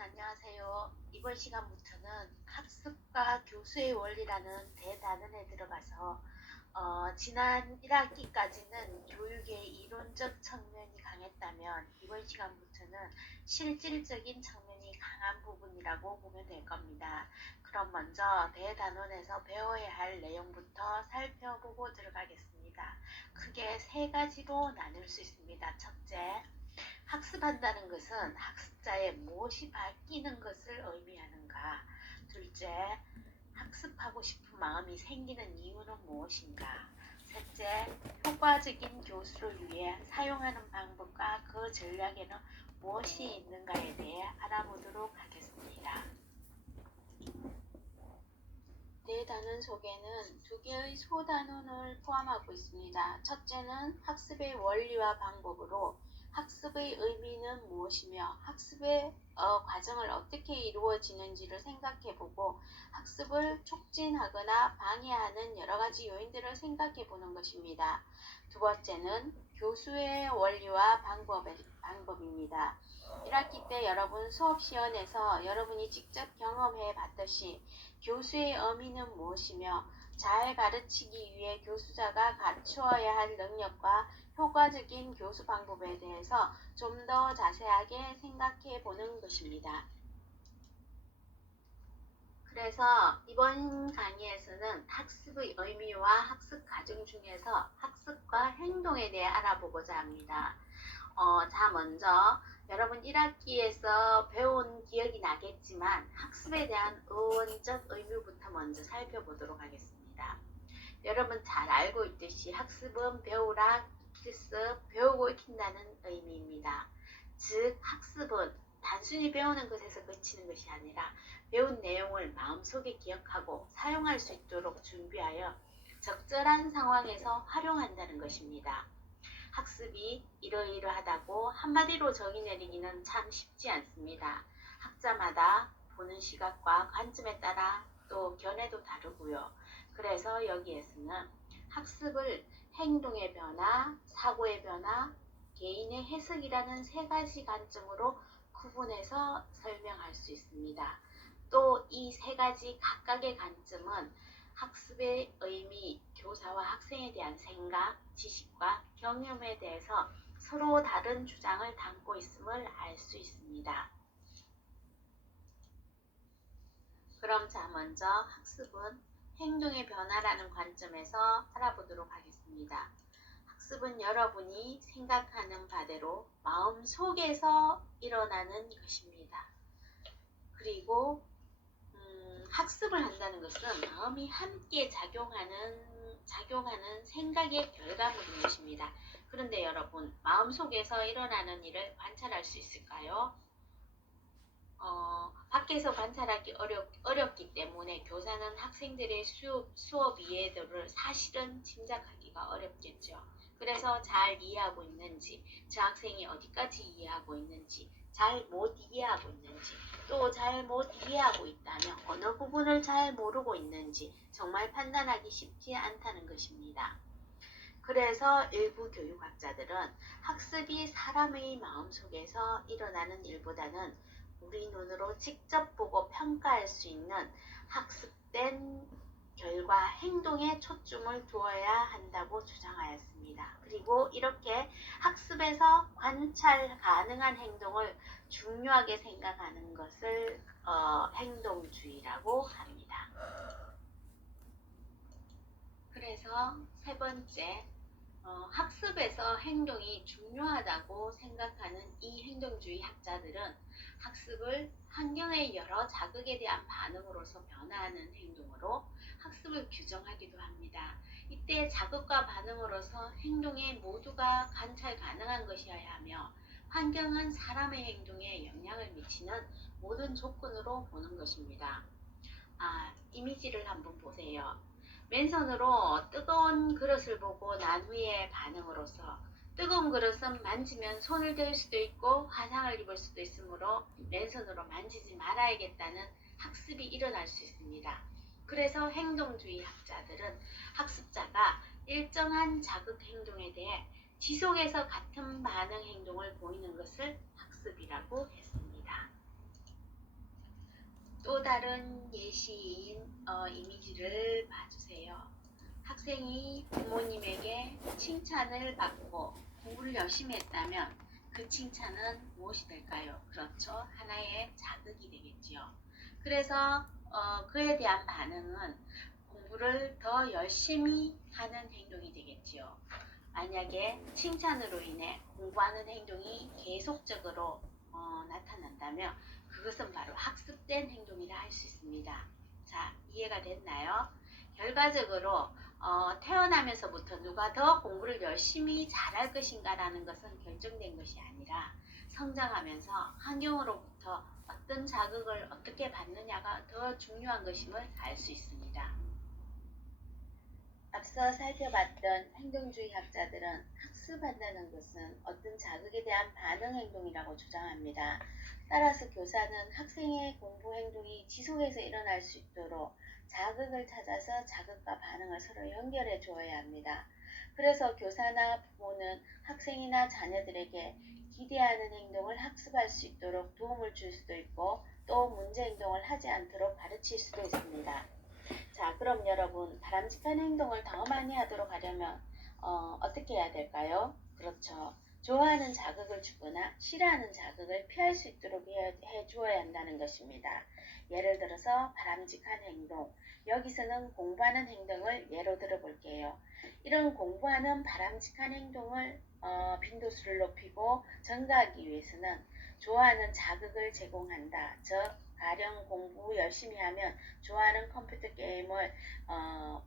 안녕하세요. 이번 시간부터는 학습과 교수의 원리라는 대단원에 들어가서 지난 1학기까지는 교육의 이론적 측면이 강했다면 이번 시간부터는 실질적인 측면이 강한 부분이라고 보면 될 겁니다. 그럼 먼저 대단원에서 배워야 할 내용부터 살펴보고 들어가겠습니다. 크게 세 가지로 나눌 수 있습니다. 첫째, 학습한다는 것은 학습자의 무엇이 바뀌는 것을 의미하는가? 둘째, 학습하고 싶은 마음이 생기는 이유는 무엇인가? 셋째, 효과적인 교수를 위해 사용하는 방법과 그 전략에는 무엇이 있는가에 대해 알아보도록 하겠습니다. 대단원 속에는 두 개의 소단원을 포함하고 있습니다. 첫째는 학습의 원리와 방법으로 학습의 의미는 무엇이며 학습의 과정을 어떻게 이루어지는지를 생각해보고 학습을 촉진하거나 방해하는 여러가지 요인들을 생각해보는 것입니다. 두 번째는 교수의 원리와 방법입니다. 1학기 때 여러분 수업 시연에서 여러분이 직접 경험해 봤듯이 교수의 의미는 무엇이며 잘 가르치기 위해 교수자가 갖추어야 할 능력과 효과적인 교수 방법에 대해서 좀 더 자세하게 생각해 보는 것입니다. 그래서 이번 강의에서는 학습의 의미와 학습 과정 중에서 학습과 행동에 대해 알아보고자 합니다. 자, 먼저 여러분 1학기에서 배운 기억이 나겠지만 학습에 대한 의원적 의무부터 먼저 살펴보도록 하겠습니다. 여러분 잘 알고 있듯이 학습은 배우라, 필습, 배우고 익힌다는 의미입니다. 즉 학습은 단순히 배우는 것에서 그치는 것이 아니라 배운 내용을 마음속에 기억하고 사용할 수 있도록 준비하여 적절한 상황에서 활용한다는 것입니다. 학습이 이러이러하다고 한마디로 정의 내리기는 참 쉽지 않습니다. 학자마다 보는 시각과 관점에 따라 또 견해도 다르고요. 그래서 여기에서는 학습을 행동의 변화, 사고의 변화, 개인의 해석이라는 세 가지 관점으로 구분해서 설명할 수 있습니다. 또 이 세 가지 각각의 관점은 학습의 의미, 교사와 학생에 대한 생각, 지식과 경험에 대해서 서로 다른 주장을 담고 있음을 알 수 있습니다. 그럼 자, 먼저 학습은 행동의 변화라는 관점에서 알아보도록 하겠습니다. 학습은 여러분이 생각하는 바대로 마음속에서 일어나는 것입니다. 그리고 학습을 한다는 것은 마음이 함께 작용하는 생각의 결과물인 것입니다. 그런데 여러분, 마음속에서 일어나는 일을 관찰할 수 있을까요? 밖에서 관찰하기 어렵기 때문에 교사는 학생들의 수업 이해도를 사실은 짐작하기가 어렵겠죠. 그래서 잘 이해하고 있는지, 저 학생이 어디까지 이해하고 있는지, 잘 못 이해하고 있는지, 또 잘 못 이해하고 있다면 어느 부분을 잘 모르고 있는지 정말 판단하기 쉽지 않다는 것입니다. 그래서 일부 교육학자들은 학습이 사람의 마음속에서 일어나는 일보다는 우리 눈으로 직접 보고 평가할 수 있는 학습된 결과 행동에 초점을 두어야 한다고 주장하였습니다. 그리고 이렇게 학습에서 관찰 가능한 행동을 중요하게 생각하는 것을 행동주의라고 합니다. 그래서 세 번째, 학습에서 행동이 중요하다고 생각하는 이 행동주의 학자들은 학습을 환경의 여러 자극에 대한 반응으로서 변화하는 행동으로 학습을 규정하기도 합니다. 이때 자극과 반응으로서 행동에 모두가 관찰 가능한 것이어야 하며 환경은 사람의 행동에 영향을 미치는 모든 조건으로 보는 것입니다. 이미지를 한번 보세요. 맨손으로 뜨거운 그릇을 보고 난 후에 반응으로서 뜨거운 그릇은 만지면 손을 댈 수도 있고 화상을 입을 수도 있으므로 맨손으로 만지지 말아야겠다는 학습이 일어날 수 있습니다. 그래서 행동주의 학자들은 학습자가 일정한 자극 행동에 대해 지속해서 같은 반응 행동을 보이는 것을 학습이라고 했습니다. 다른 예시인 이미지를 봐주세요. 학생이 부모님에게 칭찬을 받고 공부를 열심히 했다면 그 칭찬은 무엇이 될까요? 그렇죠. 하나의 자극이 되겠지요. 그래서 그에 대한 반응은 공부를 더 열심히 하는 행동이 되겠지요. 만약에 칭찬으로 인해 공부하는 행동이 계속적으로 나타난다면 그것은 바로 학습된 행동이라 할 수 있습니다. 자, 이해가 됐나요? 결과적으로 태어나면서부터 누가 더 공부를 열심히 잘할 것인가라는 것은 결정된 것이 아니라 성장하면서 환경으로부터 어떤 자극을 어떻게 받느냐가 더 중요한 것임을 알 수 있습니다. 앞서 살펴봤던 행동주의 학자들은 학습한다는 것은 어떤 자극에 대한 반응 행동이라고 주장합니다. 따라서 교사는 학생의 공부 행동이 지속해서 일어날 수 있도록 자극을 찾아서 자극과 반응을 서로 연결해 주어야 합니다. 그래서 교사나 부모는 학생이나 자녀들에게 기대하는 행동을 학습할 수 있도록 도움을 줄 수도 있고 또 문제 행동을 하지 않도록 가르칠 수도 있습니다. 자, 그럼 여러분 바람직한 행동을 더 많이 하도록 하려면 어떻게 해야 될까요? 그렇죠. 좋아하는 자극을 주거나 싫어하는 자극을 피할 수 있도록 해 주어야 한다는 것입니다. 예를 들어서 바람직한 행동, 여기서는 공부하는 행동을 예로 들어 볼게요. 이런 공부하는 바람직한 행동을 빈도수를 높이고 증가하기 위해서는 좋아하는 자극을 제공한다. 즉 가령 공부 열심히 하면 좋아하는 컴퓨터 게임을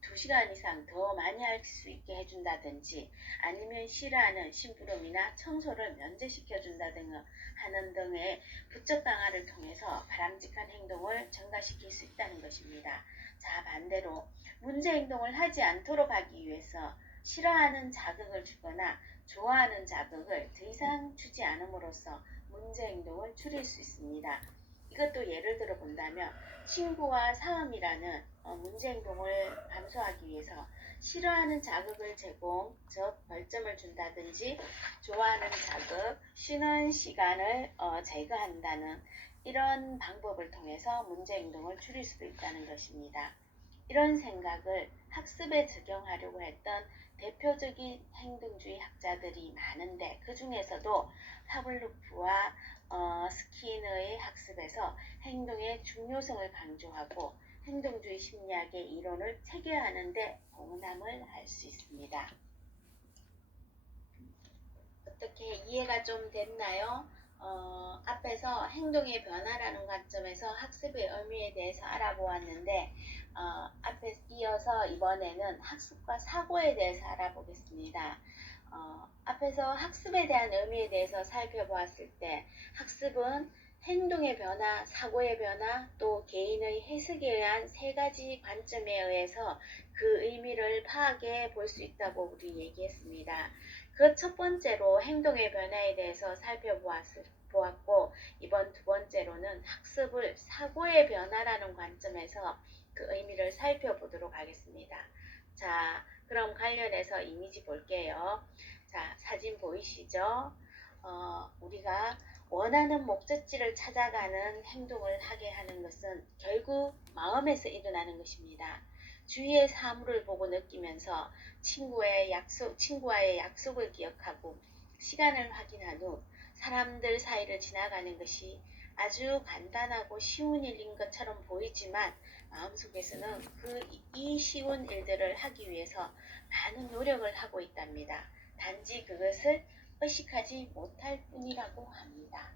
2시간 이상 더 많이 할 수 있게 해준다든지 아니면 싫어하는 심부름이나 청소를 면제시켜준다든가 하는 등의 부적 강화를 통해서 바람직한 행동을 증가시킬 수 있다는 것입니다. 자, 반대로 문제 행동을 하지 않도록 하기 위해서 싫어하는 자극을 주거나 좋아하는 자극을 더 이상 주지 않음으로써 문제 행동을 줄일 수 있습니다. 이것도 예를 들어 본다면 친구와 싸움이라는 문제 행동을 감소하기 위해서 싫어하는 자극을 제공, 즉 벌점을 준다든지 좋아하는 자극, 쉬는 시간을 제거한다는 이런 방법을 통해서 문제 행동을 줄일 수도 있다는 것입니다. 이런 생각을 학습에 적용하려고 했던 대표적인 행동주의 학자들이 많은데 그 중에서도 파블로프와 스키너의 학습에서 행동의 중요성을 강조하고 행동주의 심리학의 이론을 체계하는 데 공헌함을 알 수 있습니다. 어떻게 이해가 좀 됐나요? 앞에서 행동의 변화라는 관점에서 학습의 의미에 대해서 알아보았는데 앞에 이어서 이번에는 학습과 사고에 대해서 알아보겠습니다. 앞에서 학습에 대한 의미에 대해서 살펴보았을 때 학습은 행동의 변화, 사고의 변화, 또 개인의 해석에 의한 세 가지 관점에 의해서 그 의미를 파악해 볼 수 있다고 우리 얘기했습니다. 그 첫 번째로 행동의 변화에 대해서 살펴보았고 이번 두 번째로는 학습을 사고의 변화라는 관점에서 그 의미를 살펴보도록 하겠습니다. 자, 그럼 관련해서 이미지 볼게요. 자, 사진 보이시죠? 우리가 원하는 목적지를 찾아가는 행동을 하게 하는 것은 결국 마음에서 일어나는 것입니다. 주위의 사물을 보고 느끼면서 친구와의 약속을 기억하고 시간을 확인한 후 사람들 사이를 지나가는 것이 아주 간단하고 쉬운 일인 것처럼 보이지만 마음속에서는 이 쉬운 일들을 하기 위해서 많은 노력을 하고 있답니다. 단지 그것을 의식하지 못할 뿐이라고 합니다.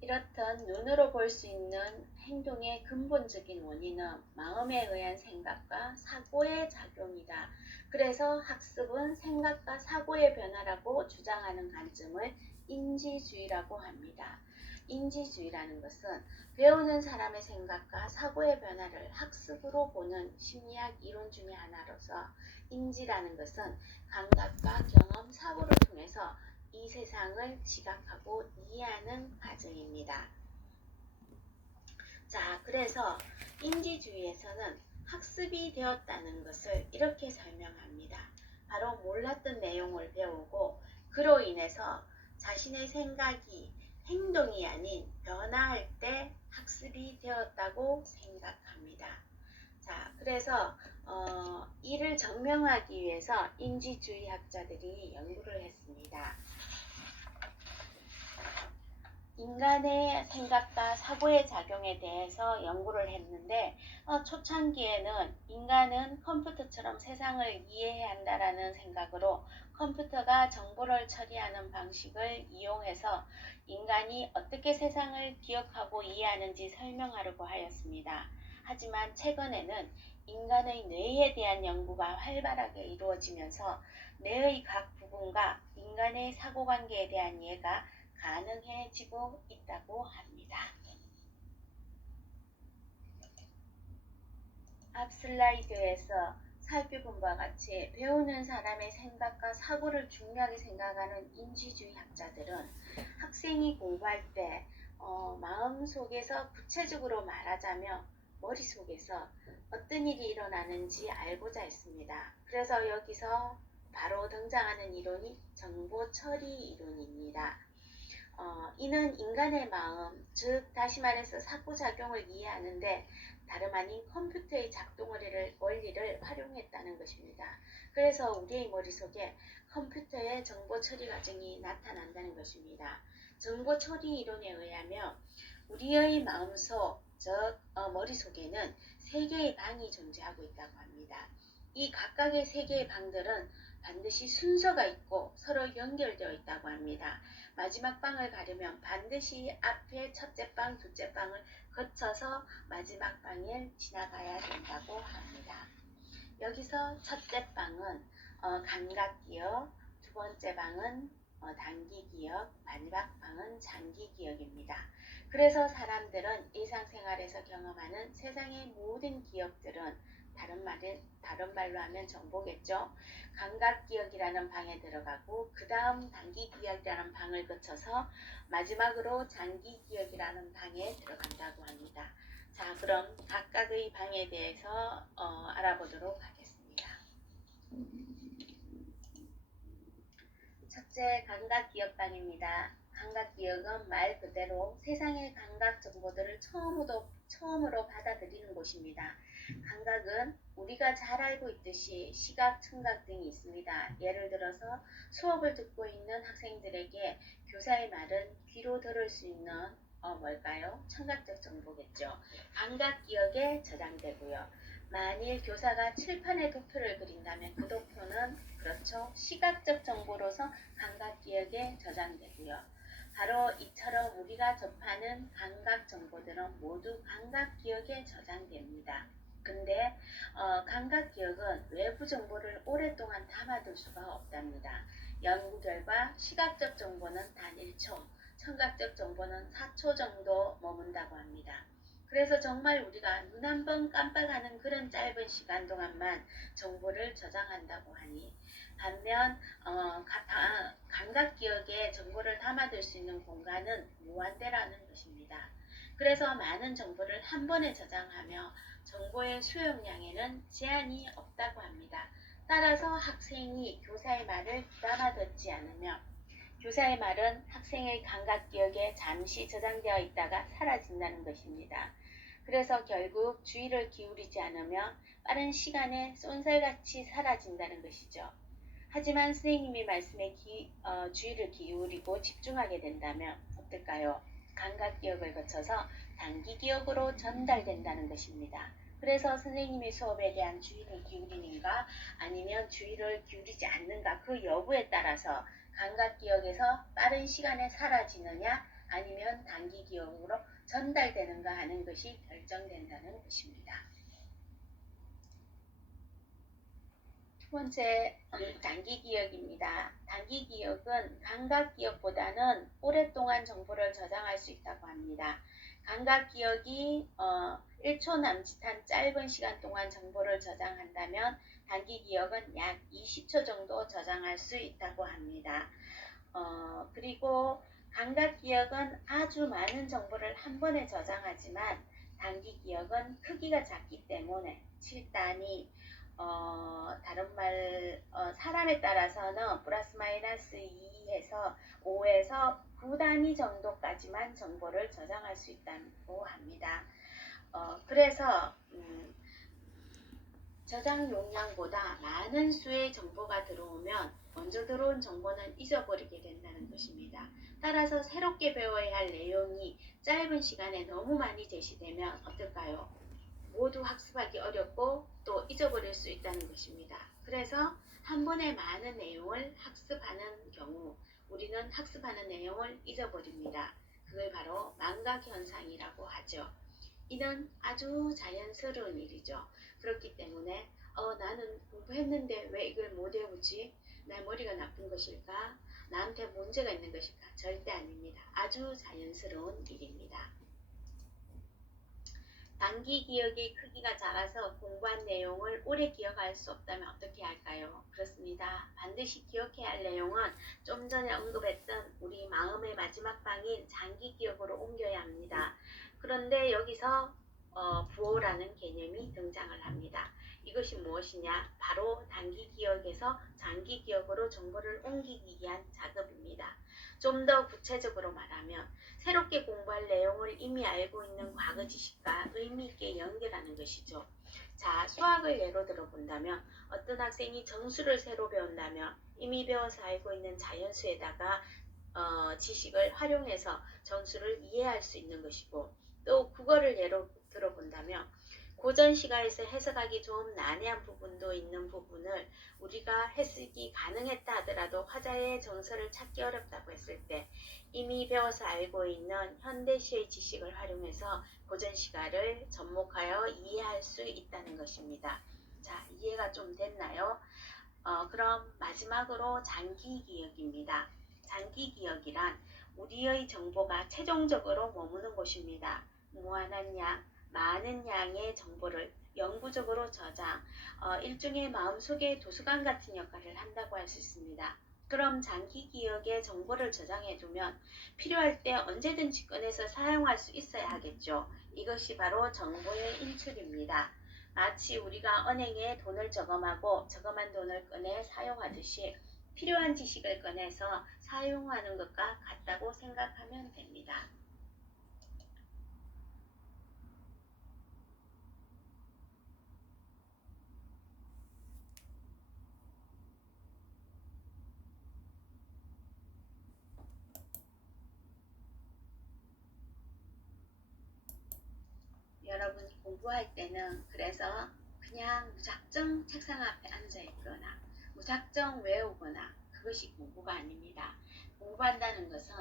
이렇듯 눈으로 볼 수 있는 행동의 근본적인 원인은 마음에 의한 생각과 사고의 작용이다. 그래서 학습은 생각과 사고의 변화라고 주장하는 관점을 인지주의라고 합니다. 인지주의라는 것은 배우는 사람의 생각과 사고의 변화를 학습으로 보는 심리학 이론 중의 하나로서 인지라는 것은 감각과 경험, 사고를 통해서 이 세상을 지각하고 이해하는 과정입니다. 자, 그래서 인지주의에서는 학습이 되었다는 것을 이렇게 설명합니다. 바로 몰랐던 내용을 배우고 그로 인해서 자신의 생각이 행동이 아닌 변화할 때 학습이 되었다고 생각합니다. 자, 그래서 이를 증명하기 위해서 인지주의학자들이 연구를 했습니다. 인간의 생각과 사고의 작용에 대해서 연구를 했는데 초창기에는 인간은 컴퓨터처럼 세상을 이해해야 한다라는 생각으로 컴퓨터가 정보를 처리하는 방식을 이용해서 인간이 어떻게 세상을 기억하고 이해하는지 설명하려고 하였습니다. 하지만 최근에는 인간의 뇌에 대한 연구가 활발하게 이루어지면서 뇌의 각 부분과 인간의 사고관계에 대한 이해가 가능해지고 있다고 합니다. 앞 슬라이드에서 살펴본 바와 같이 배우는 사람의 생각과 사고를 중요하게 생각하는 인지주의 학자들은 학생이 공부할 때 마음속에서 구체적으로 말하자면 머릿속에서 어떤 일이 일어나는지 알고자 했습니다. 그래서 여기서 바로 등장하는 이론이 정보 처리 이론입니다. 이는 인간의 마음, 즉 다시 말해서 상호작용을 이해하는데 다름 아닌 컴퓨터의 작동 원리를 활용했다는 것입니다. 그래서 우리의 머릿속에 컴퓨터의 정보 처리 과정이 나타난다는 것입니다. 정보 처리 이론에 의하면 우리의 마음속, 즉 머릿속에는 세 개의 방이 존재하고 있다고 합니다. 이 각각의 세 개의 방들은 반드시 순서가 있고 서로 연결되어 있다고 합니다. 마지막 방을 가려면 반드시 앞에 첫째 방, 둘째 방을 거쳐서 마지막 방을 지나가야 된다고 합니다. 여기서 첫째 방은 감각기억, 두 번째 방은 단기기억, 마지막 방은 장기기억입니다. 그래서 사람들은 일상생활에서 경험하는 세상의 모든 기억들은 다른 말로 하면 정보겠죠. 감각기억이라는 방에 들어가고 그 다음 단기기억이라는 방을 거쳐서 마지막으로 장기기억이라는 방에 들어간다고 합니다. 자, 그럼 각각의 방에 대해서 알아보도록 하겠습니다. 첫째, 감각기억방입니다. 감각기억은 말 그대로 세상의 감각 정보들을 처음으로 받아들이는 곳입니다. 감각은 우리가 잘 알고 있듯이 시각, 청각 등이 있습니다. 예를 들어서 수업을 듣고 있는 학생들에게 교사의 말은 귀로 들을 수 있는 뭘까요? 청각적 정보겠죠. 감각기억에 저장되고요. 만일 교사가 칠판에 도표를 그린다면 그 도표는 그렇죠. 시각적 정보로서 감각기억에 저장되고요. 바로 이처럼 우리가 접하는 감각 정보들은 모두 감각기억에 저장됩니다. 근데 감각기억은 외부 정보를 오랫동안 담아둘 수가 없답니다. 연구 결과 시각적 정보는 단 1초, 청각적 정보는 4초 정도 머문다고 합니다. 그래서 정말 우리가 눈 한 번 깜빡하는 그런 짧은 시간 동안만 정보를 저장한다고 하니 반면 감각기억에 정보를 담아둘 수 있는 공간은 무한대라는 것입니다. 그래서 많은 정보를 한 번에 저장하며 정보의 수용량에는 제한이 없다고 합니다. 따라서 학생이 교사의 말을 귀담아 듣지 않으며 교사의 말은 학생의 감각기억에 잠시 저장되어 있다가 사라진다는 것입니다. 그래서 결국 주의를 기울이지 않으면 빠른 시간에 쏜살같이 사라진다는 것이죠. 하지만 선생님이 말씀에 주의를 기울이고 집중하게 된다면 어떨까요? 감각기억을 거쳐서 단기기억으로 전달된다는 것입니다. 그래서 선생님의 수업에 대한 주의를 기울이는가 아니면 주의를 기울이지 않는가 그 여부에 따라서 감각기억에서 빠른 시간에 사라지느냐 아니면 단기기억으로 전달되는가 하는 것이 결정된다는 것입니다. 두 번째, 단기기억입니다. 단기기억은 감각기억보다는 오랫동안 정보를 저장할 수 있다고 합니다. 감각기억이 1초 남짓한 짧은 시간 동안 정보를 저장한다면 단기기억은 약 20초 정도 저장할 수 있다고 합니다. 그리고 감각기억은 아주 많은 정보를 한 번에 저장하지만 단기기억은 크기가 작기 때문에 7단위 다른 말 사람에 따라서는 플러스 마이너스 2에서 5에서 구 단위 정도까지만 정보를 저장할 수 있다고 합니다. 그래서 저장 용량보다 많은 수의 정보가 들어오면 먼저 들어온 정보는 잊어버리게 된다는 것입니다. 따라서 새롭게 배워야 할 내용이 짧은 시간에 너무 많이 제시되면 어떨까요? 모두 학습하기 어렵고 또 잊어버릴 수 있다는 것입니다. 그래서 한 번에 많은 내용을 학습하는 경우 우리는 학습하는 내용을 잊어버립니다. 그걸 바로 망각 현상이라고 하죠. 이는 아주 자연스러운 일이죠. 그렇기 때문에 나는 공부했는데 왜 이걸 못 외우지? 내 머리가 나쁜 것일까? 나한테 문제가 있는 것일까? 절대 아닙니다. 아주 자연스러운 일입니다. 단기 기억의 크기가 작아서 공부한 내용을 오래 기억할 수 없다면 어떻게 할까요? 그렇습니다. 반드시 기억해야 할 내용은 좀 전에 언급했던 우리 마음의 마지막 방인 장기 기억으로 옮겨야 합니다. 그런데 여기서 부호라는 개념이 등장을 합니다. 이것이 무엇이냐? 바로 단기 기억에서 장기 기억으로 정보를 옮기기 위한 작업입니다. 좀 더 구체적으로 말하면 새롭게 공부할 내용을 이미 알고 있는 과거 지식과 의미 있게 연결하는 것이죠. 자, 수학을 예로 들어본다면 어떤 학생이 정수를 새로 배운다면 이미 배워서 알고 있는 자연수에다가 지식을 활용해서 정수를 이해할 수 있는 것이고, 또 국어를 예로 들어본다면 고전 시가에서 해석하기 좀 난해한 부분도 있는 부분을 우리가 해석이 가능했다 하더라도 화자의 정서를 찾기 어렵다고 했을 때 이미 배워서 알고 있는 현대시의 지식을 활용해서 고전 시가를 접목하여 이해할 수 있다는 것입니다. 자, 이해가 좀 됐나요? 그럼 마지막으로 장기 기억입니다. 장기 기억이란 우리의 정보가 최종적으로 머무는 곳입니다. 무한한 양, 많은 양의 정보를 영구적으로 저장, 일종의 마음속의 도서관 같은 역할을 한다고 할 수 있습니다. 그럼 장기 기억에 정보를 저장해두면 필요할 때 언제든지 꺼내서 사용할 수 있어야 하겠죠. 이것이 바로 정보의 인출입니다. 마치 우리가 은행에 돈을 저금하고 저금한 돈을 꺼내 사용하듯이 필요한 지식을 꺼내서 사용하는 것과 같다고 생각하면 됩니다. 여러분이 공부할 때는 그래서 그냥 무작정 책상 앞에 앉아 있거나 무작정 외우거나 그것이 공부가 아닙니다. 공부한다는 것은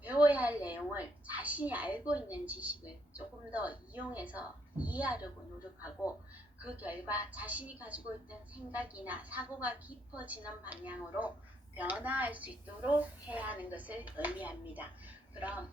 배워야 할 내용을 자신이 알고 있는 지식을 조금 더 이용해서 이해하려고 노력하고 그 결과 자신이 가지고 있던 생각이나 사고가 깊어지는 방향으로 변화할 수 있도록 해야 하는 것을 의미합니다. 그럼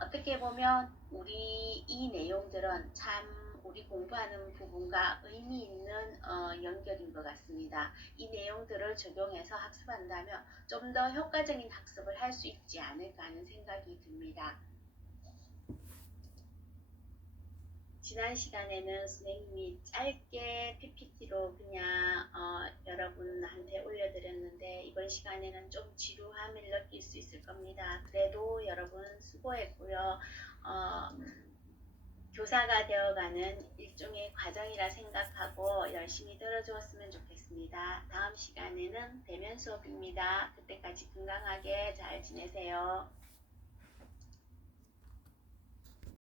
어떻게 보면 우리 이 내용들은 참 우리 공부하는 부분과 의미 있는 연결인 것 같습니다. 이 내용들을 적용해서 학습한다면 좀 더 효과적인 학습을 할 수 있지 않을까 하는 생각이 듭니다. 지난 시간에는 선생님이 짧게 PPT로 그냥 여러분한테 올려드렸는데 이번 시간에는 좀 지루함을 느낄 수 있을 겁니다. 그래도 여러분 수고했고요. 교사가 되어가는 일종의 과정이라 생각하고 열심히 들어주었으면 좋겠습니다. 다음 시간에는 대면 수업입니다. 그때까지 건강하게 잘 지내세요.